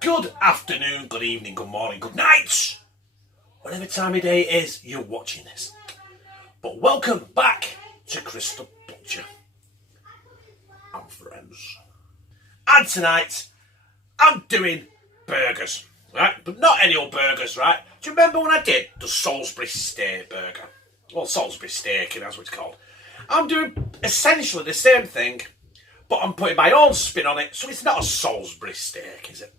Good afternoon, good evening, good morning, good night. Whatever time of day it is you're watching this. But welcome back to Crystal Butcher and friends. And tonight, I'm doing burgers, right? But not any old burgers, right? Do you remember when I did the Salisbury Steak burger? Well, Salisbury Steak, that's what it's called. I'm doing essentially the same thing, but I'm putting my own spin on it, so it's not a Salisbury steak, is it?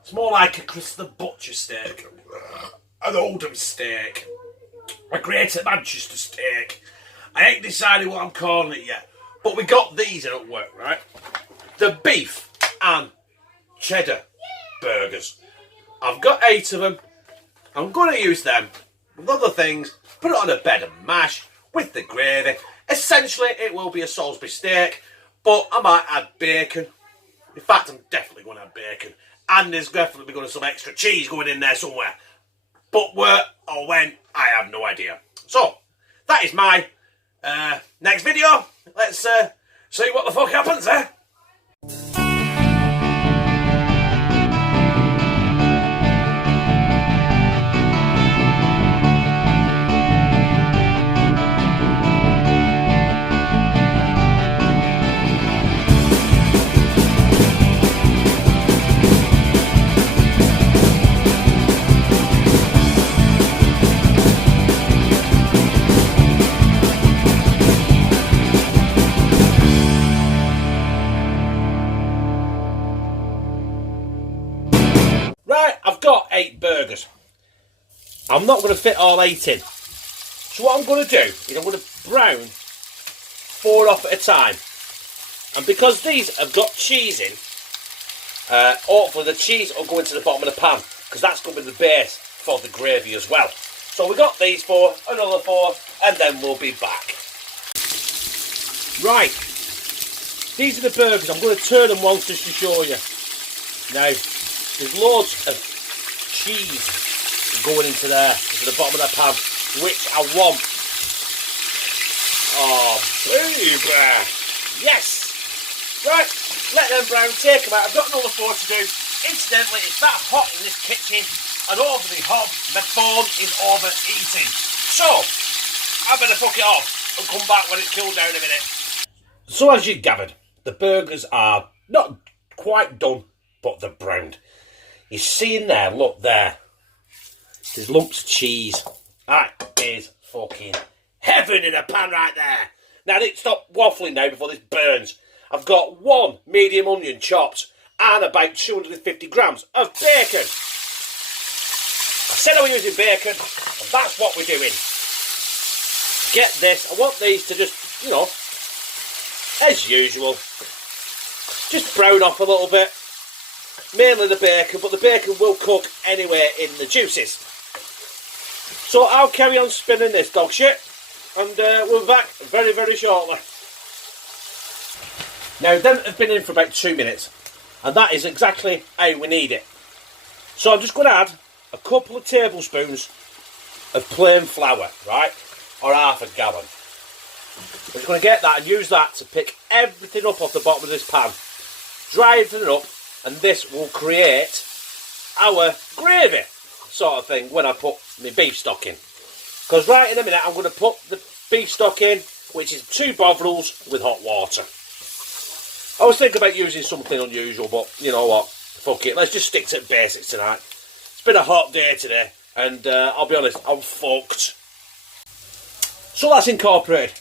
It's more like a Crystal Butcher steak, an Oldham steak, a Greater Manchester steak. I ain't decided what I'm calling it yet, but we got these in at work, right? The beef and cheddar burgers. I've got 8 of them. I'm going to use them with other things, put it on a bed of mash with the gravy. Essentially, it will be a Salisbury steak, but I might add bacon. In fact, I'm definitely going to add bacon. And there's definitely going to be some extra cheese going in there somewhere. But where or when, I have no idea. So, that is my next video. Let's see what the fuck happens, eh? I've got 8 burgers. I'm not going to fit all 8 in. So what I'm going to do is I'm going to brown 4 off at a time. And because these have got cheese in, hopefully the cheese will go into the bottom of the pan, because that's going to be the base for the gravy as well. So we got these 4, another 4, and then we'll be back. Right. These are the burgers. I'm going to turn them once just to show you. Now, there's loads of cheese going into there, into the bottom of the pan, which I want. Oh, baby! Yes! Right, let them brown, take them out. I've got another 4 to do. Incidentally, it's that hot in this kitchen, and over the hob, my phone is overeating. So, I better fuck it off and come back when it's cooled down a minute. So as you gathered, the burgers are not quite done, but they're browned. You see in there, look there, there's lumps of cheese. That is fucking heaven in a pan right there. Now, stop waffling now before this burns. I've got 1 medium onion chopped and about 250 grams of bacon. I said I was using bacon, and that's what we're doing. Get this, I want these to just, you know, as usual, just brown off a little bit. Mainly the bacon, but the bacon will cook anyway in the juices. So I'll carry on spinning this dog shit, and we'll be back very, very shortly. Now, them have been in for about 2 minutes, and that is exactly how we need it. So I'm just going to add a couple of tablespoons of plain flour, right, or half a gallon. I'm just going to get that and use that to pick everything up off the bottom of this pan, dry everything up, and this will create our gravy sort of thing when I put my beef stock in. Because right in a minute I'm going to put the beef stock in, which is 2 Bovrils with hot water. I was thinking about using something unusual, but you know what, fuck it, let's just stick to basics tonight. It's been a hot day today, and I'll be honest, I'm fucked. So that's incorporated.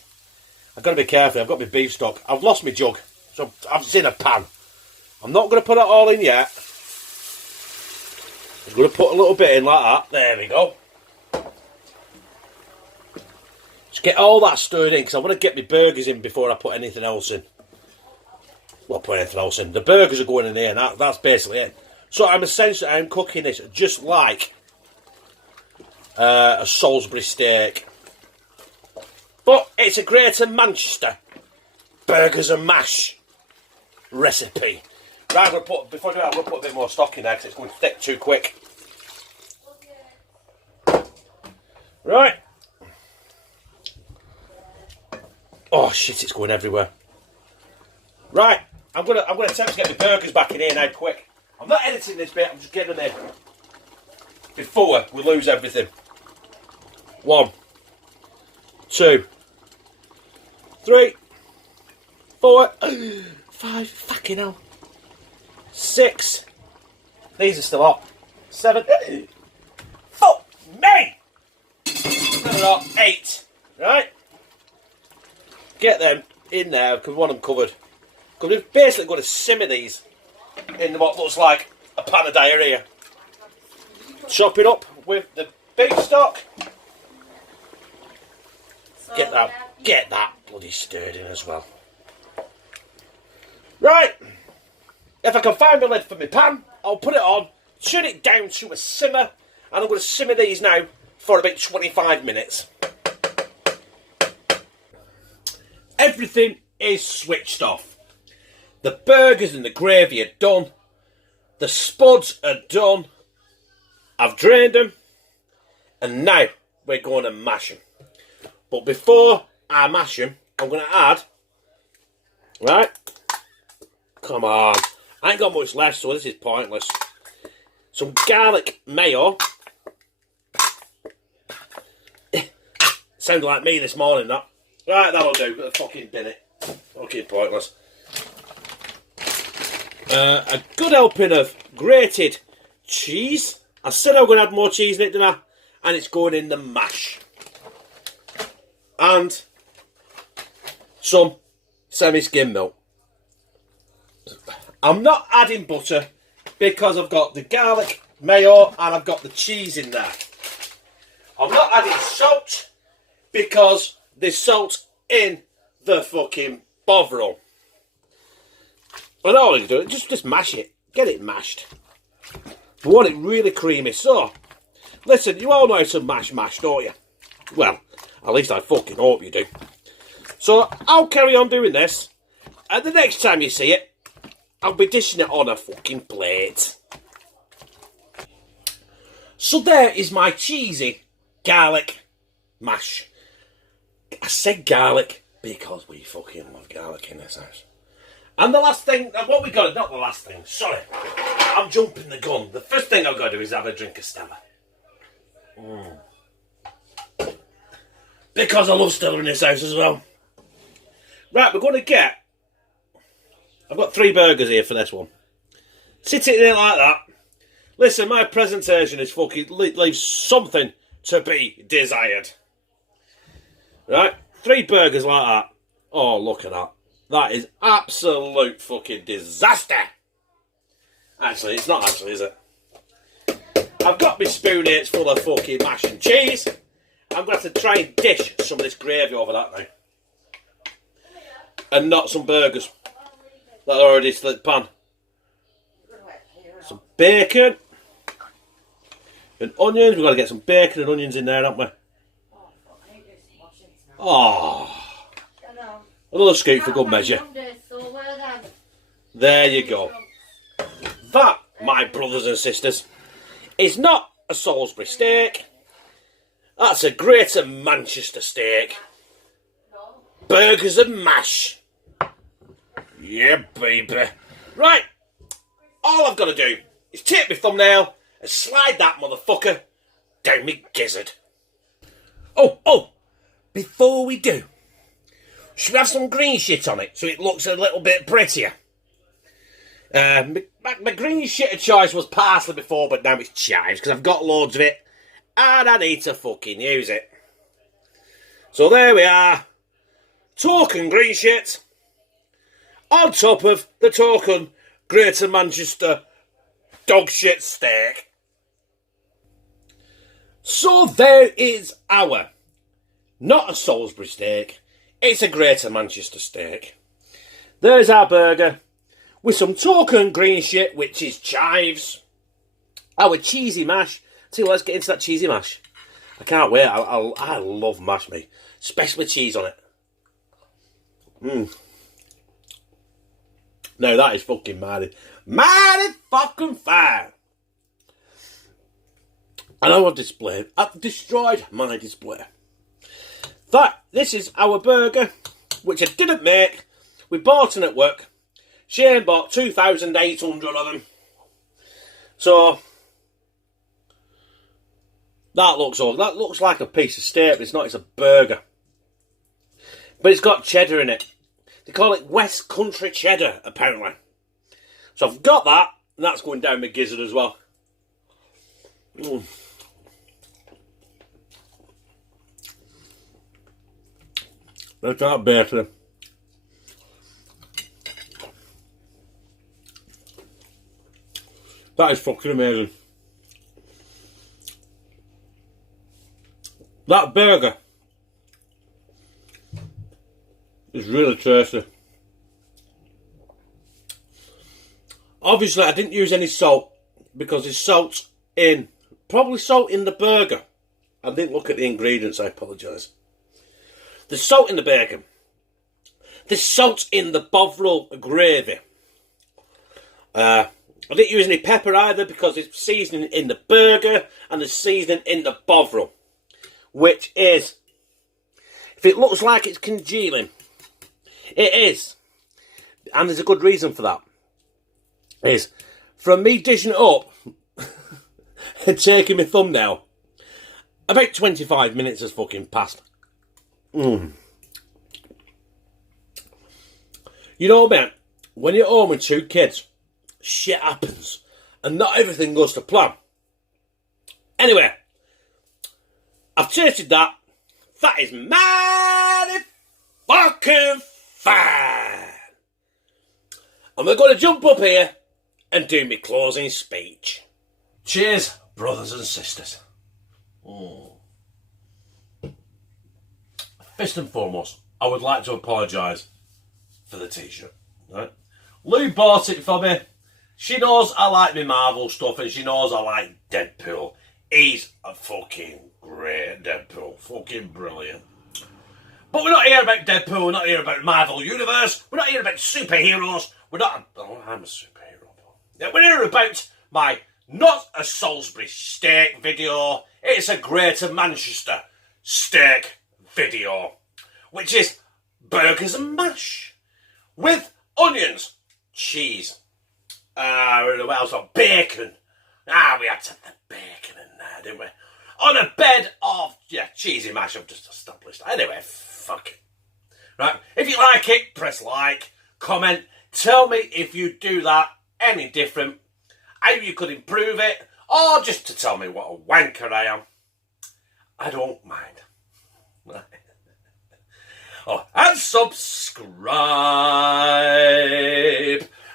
I've got to be careful, I've got my beef stock. I've lost my jug, so it's in a pan. I'm not going to put it all in yet. I'm going to put a little bit in like that. There we go. Just get all that stirred in, because I want to get my burgers in before I put anything else in. Well, put anything else in. The burgers are going in here, and that's basically it. So I'm cooking this just like a Salisbury steak. But it's a Greater Manchester burgers and mash recipe. Right, before I do that, I'm going to put a bit more stock in there because it's going to thick too quick. Right. Oh shit, it's going everywhere. Right, I'm gonna attempt to get my burgers back in here now quick. I'm not editing this bit, I'm just getting them in. Before we lose everything. 1, 2, 3, 4, 5, fucking hell. 6. These are still hot. 7. Fuck me! 8. Right? Get them in there because we want them covered. Because we've basically got to simmer these in what looks like a pan of diarrhea. Chop it up with the beef stock. Get that bloody stirred in as well. Right. If I can find my lid for my pan, I'll put it on, turn it down to a simmer, and I'm going to simmer these now for about 25 minutes. Everything is switched off. The burgers and the gravy are done. The spuds are done. I've drained them. And now we're going to mash them. But before I mash them, I'm going to add... Right? Come on. I ain't got much left, so this is pointless. Some garlic mayo. Sounded like me this morning, that. Right, that'll do. Fucking bin it. Fucking pointless. A good helping of grated cheese. I said I was going to add more cheese in it, didn't I? And it's going in the mash. And some semi-skim milk. I'm not adding butter because I've got the garlic mayo and I've got the cheese in there. I'm not adding salt because there's salt in the fucking Bovril. And all you do is just mash it. Get it mashed. We want it really creamy. So, listen, you all know how to mash, don't you? Well, at least I fucking hope you do. So, I'll carry on doing this. And the next time you see it, I'll be dishing it on a fucking plate. So there is my cheesy garlic mash. I said garlic because we fucking love garlic in this house. And the last thing, what we got, not the last thing, sorry. I'm jumping the gun. The first thing I've got to do is have a drink of Stella. Because I love Stella in this house as well. Right, we're going to get... I've got 3 burgers here for this one. Sit it in like that. Listen, my presentation is fucking... leaves something to be desired. Right, 3 burgers like that. Oh, look at that. That is absolute fucking disaster. Actually, it's not actually, is it? I've got my spoon here, it's full of fucking mash and cheese. I'm going to have to try and dish some of this gravy over that now. And not some burgers that are already slit pan. Some bacon. And onions. We've got to get some bacon and onions in there, haven't we? Oh. Another scoop for good measure. There you go. That, my brothers and sisters, is not a Salisbury steak. That's a Greater Manchester steak. Burgers and mash. Yeah, baby. Right. All I've got to do is take my thumbnail and slide that motherfucker down my gizzard. Oh. Before we do, should we have some green shit on it so it looks a little bit prettier? My green shit of choice was parsley before, but now it's chives because I've got loads of it and I need to fucking use it. So there we are. Token green shit on top of the token Greater Manchester dog shit steak. So there is our, not a Salisbury steak, it's a Greater Manchester steak. There's our burger with some token green shit, which is chives. Our cheesy mash. So let's get into that cheesy mash. I can't wait. I love mash, mate. Especially with cheese on it. No, that is fucking mighty. Mighty fucking fine. I know I've destroyed my display. This is our burger, which I didn't make. We bought them at work. Shane bought 2,800 of them. So that looks like a piece of steak, but it's not. It's a burger, but it's got cheddar in it. They call it West Country cheddar, apparently. So I've got that, and that's going down my gizzard as well. Look at that bacon. That is fucking amazing. That burger is really tasty. Obviously, I didn't use any salt because there's salt in, probably salt in the burger. I didn't look at the ingredients, I apologise. There's salt in the bacon. There's salt in the Bovril gravy. I didn't use any pepper either because it's seasoning in the burger and there's seasoning in the Bovril. Which is, if it looks like it's congealing, it is. And there's a good reason for that. Is, from me dishing it up and taking my thumbnail, about 25 minutes has fucking passed. You know, man, when you're home with 2 kids, shit happens. And not everything goes to plan. Anyway, I've tasted that. That is mighty fucking fine. And we're going to jump up here and do my closing speech. Cheers, brothers and sisters. First and foremost, I would like to apologise for the t-shirt. Right? Lou bought it for me. She knows I like my Marvel stuff and she knows I like Deadpool. He's a fucking great Deadpool. Fucking brilliant. But we're not here about Deadpool. We're not here about Marvel Universe. We're not here about superheroes. We're not... Oh, I'm a superhero. Yeah, we're here about my Not a Salisbury Steak video. It's a Greater Manchester steak video. Which is burgers and mash. With onions, cheese. What else? Bacon. We had to have the bacon in there, didn't we? On a bed of, cheesy mash, I've just established. Anyway, fuck it. Right, if you like it, press like, comment, tell me if you do that any different, how you could improve it, or just to tell me what a wanker I am. I don't mind. And subscribe.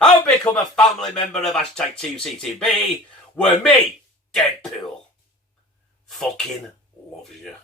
I'll become a family member of #TeamCTB, where me, Deadpool, fucking love you.